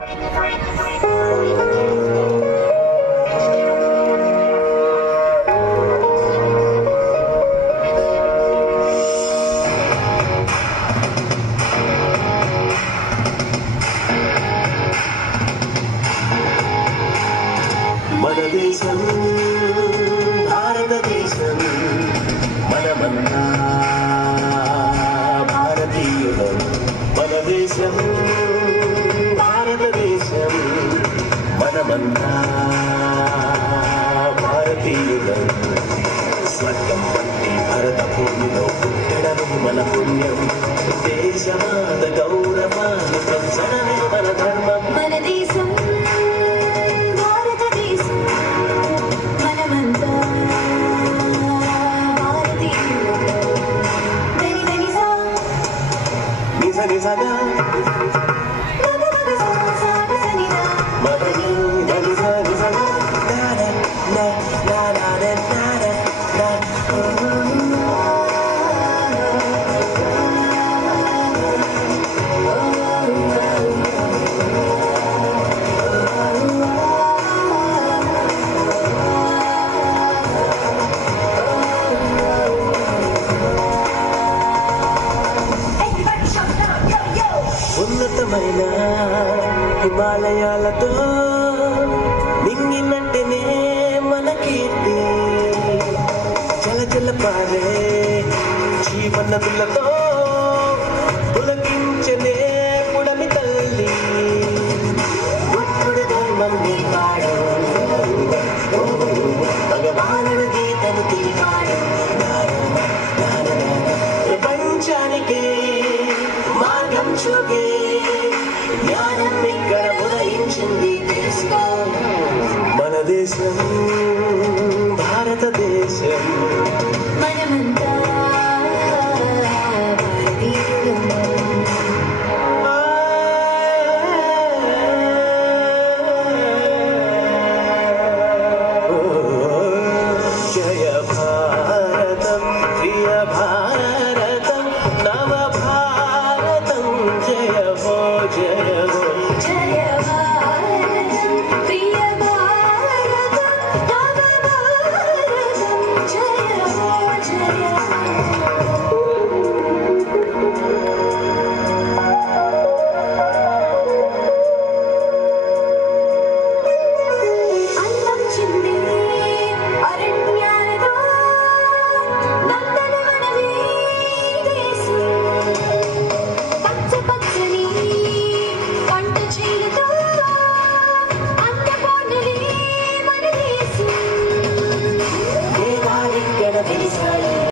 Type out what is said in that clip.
మన దేశం భారతదేశం, మనమన్నా భారతీయులం. మన దేశం భారతదేశం, మనమన్నా భారతీయులం. స్వర్గం వంటి భరత భూమిలో పుట్టడము మన పుణ్యం. దేశమాత గౌరవాన్ని పెంచడమే మన ధర్మం. మన దేశం నిజగా ఉన్నతమైన హిమాలయాలతో నింగినట్టనే మన కీర్తి. చల చల పారే జీవనదులతో పులకించనే పుడమి తల్లి. బుద్ధుడు ధర్మం నిర్మాడు, భగవానుడు గీతను తీరాడు. ప్రపంచానికి మార్గం చూపే జ్ఞానం ఇక్కడ ఉదయించింది, తెలుసుకో. మన దేశం భారతదేశం, మనమంతా భారతీయులం. జయ భారతం ప్రియ భారతం నవ భారతం. జయ హో జయ హో జయ